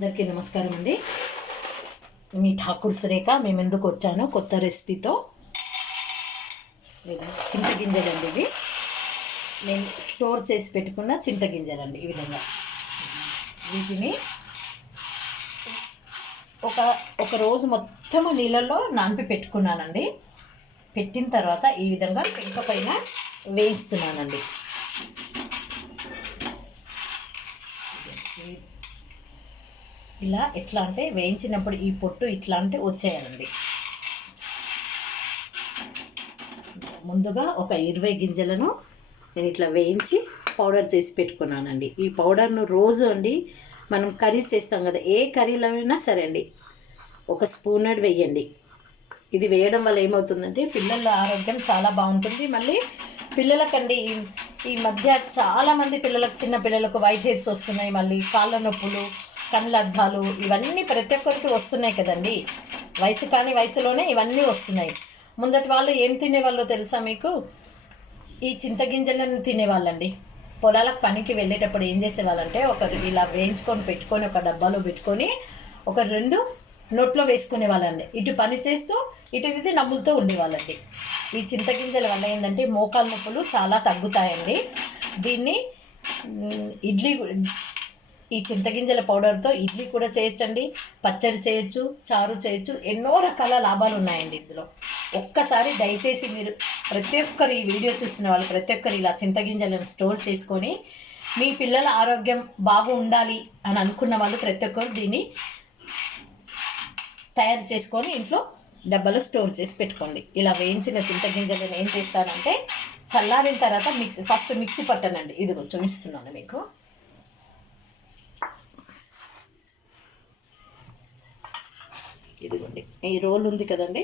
అందరికీ నమస్కారం అండి. మీ ఠాకూర్ సురేఖ. మేము ఎందుకు వచ్చాను కొత్త రెసిపీతో. చింతగింజలండి ఇవి. నేను స్టోర్ చేసి పెట్టుకున్న చింతగింజలండి. ఈ విధంగా వీటిని ఒక రోజు మొత్తం నీళ్ళల్లో నానిపి పెట్టుకున్నానండి. పెట్టిన తర్వాత ఈ విధంగా పెంక పైన వేయిస్తున్నానండి. ఇలా ఎట్లా అంటే వేయించినప్పుడు ఈ పొట్టు ఇట్లా అంటే వచ్చేయాలండి. ముందుగా ఒక 20 గింజలను నేను ఇట్లా వేయించి పౌడర్ చేసి పెట్టుకున్నానండి. ఈ పౌడర్ను రోజు అండి మనం కర్రీ చేస్తాం కదా, ఏ కర్రీలో అయినా సరే అండి ఒక స్పూన్ వేయండి. ఇది వేయడం వల్ల ఏమవుతుందంటే పిల్లల ఆరోగ్యం చాలా బాగుంటుంది. మళ్ళీ పిల్లలకండి ఈ మధ్య చాలామంది పిల్లలకు, చిన్న పిల్లలకు వైట్ హెయిర్స్ వస్తున్నాయి, మళ్ళీ కాళ్ళ నొప్పులు, కళ్ళ అద్దాలు, ఇవన్నీ ప్రతి ఒక్కరికి వస్తున్నాయి కదండి. వయసు కాని వయసులోనే ఇవన్నీ వస్తున్నాయి. ముందటి వాళ్ళు ఏం తినేవాళ్ళో తెలుసా మీకు? ఈ చింతగింజలను తినేవాళ్ళండి. పొలాలకు పనికి వెళ్ళేటప్పుడు ఏం చేసేవాళ్ళంటే ఇలా వేయించుకొని పెట్టుకొని ఒక డబ్బాలో పెట్టుకొని 2 నోట్లో వేసుకునే వాళ్ళండి. ఇటు పని చేస్తూ ఇటు ఇది నమ్ములుతూ ఉండేవాళ్ళండి. ఈ చింతగింజల వల్ల ఏంటంటే మోకాళ్ళ నొప్పులు చాలా తగ్గుతాయండి. దీన్ని ఈ చింతగింజల పౌడర్తో ఇడ్లీ కూడా చేయొచ్చండి, పచ్చడి చేయొచ్చు, చారు చేయొచ్చు, ఎన్నో రకాల లాభాలు ఉన్నాయండి ఇందులో. ఒక్కసారి దయచేసి మీరు ప్రతి ఒక్కరు, ఈ వీడియో చూస్తున్న వాళ్ళు ప్రతి ఒక్కరు ఇలా చింతగింజలను స్టోర్ చేసుకొని మీ పిల్లల ఆరోగ్యం బాగా ఉండాలి అని అనుకున్న వాళ్ళు ప్రతి ఒక్కరు దీన్ని తయారు చేసుకొని ఇంట్లో డబ్బాలో స్టోర్ చేసి పెట్టుకోండి. ఇలా వేయించిన చింతగింజలను ఏం చేస్తానంటే చల్లారిన తర్వాత ఫస్ట్ మిక్సీ పట్టనండి. ఇది కొంచెం ఇస్తున్నాను మీకు. ఇదిగోండి, ఈ రోల్ ఉంది కదండి,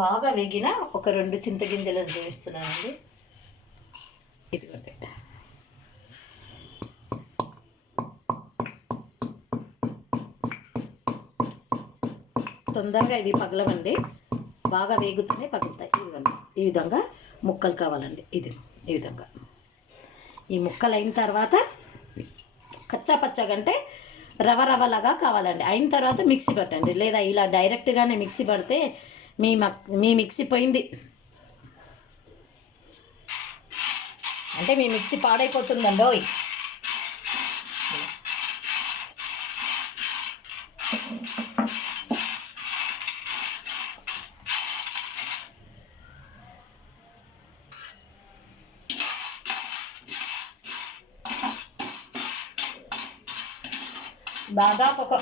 బాగా వేగిన ఒక 2 చింతగింజలను వేస్తున్నానండి. ఇదిగోండి, తొందరగా ఇవి పగలవండి, బాగా వేగుతూనే పగులుతాయి. ఇదిగోండి, ఈ విధంగా ముక్కలు కావాలండి. ఈ విధంగా ఈ ముక్కలు అయిన తర్వాత కచ్చా పచ్చగంటే రవలాగా కావాలండి. అయిన తర్వాత మిక్సీ పట్టండి, లేదా ఇలా డైరెక్ట్గానే మిక్సీ పడితే మీ మిక్సీ పోయింది అంటే మీ మిక్సీ పాడైపోతుందండో. బాగా ఒక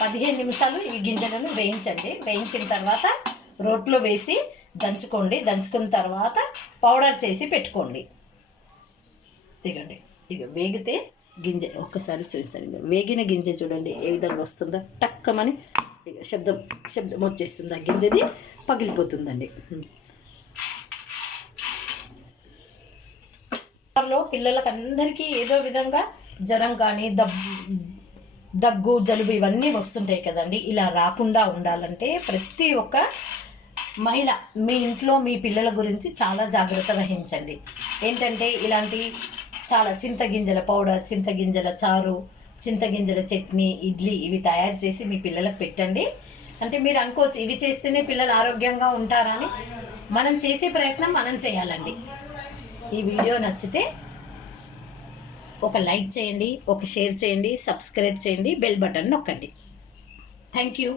15 నిమిషాలు ఈ గింజలను వేయించండి. వేయించిన తర్వాత రోట్లో వేసి దంచుకోండి. దంచుకున్న తర్వాత పౌడర్ చేసి పెట్టుకోండి. దిగండి, ఇక వేగితే గింజ ఒక్కసారి చూసండి. వేగిన గింజ చూడండి ఏ విధంగా వస్తుందో, టక్కమని శబ్దం వచ్చేస్తుంది. ఆ గింజది పగిలిపోతుందండి. పిల్లలకు అందరికీ ఏదో విధంగా జ్వరం కానీ దగ్గు, జలుబు ఇవన్నీ వస్తుంటాయి కదండి. ఇలా రాకుండా ఉండాలంటే ప్రతి ఒక్క మహిళ మీ ఇంట్లో మీ పిల్లల గురించి చాలా జాగ్రత్త వహించండి. ఏంటంటే ఇలాంటి చాలా చింతగింజల పౌడర్, చింతగింజల చారు, చింతగింజల చట్నీ, ఇడ్లీ ఇవి తయారు చేసి మీ పిల్లలకు పెట్టండి. అంటే మీరు అనుకోవచ్చు ఇవి చేస్తేనే పిల్లలు ఆరోగ్యంగా ఉంటారని. మనం చేసే ప్రయత్నం మనం చేయాలండి. ఈ వీడియో నచ్చితే ఒక లైక్ చేయండి, ఒక షేర్ చేయండి, సబ్స్క్రైబ్ చేయండి, బెల్ బటన్ నొక్కండి. Thank you.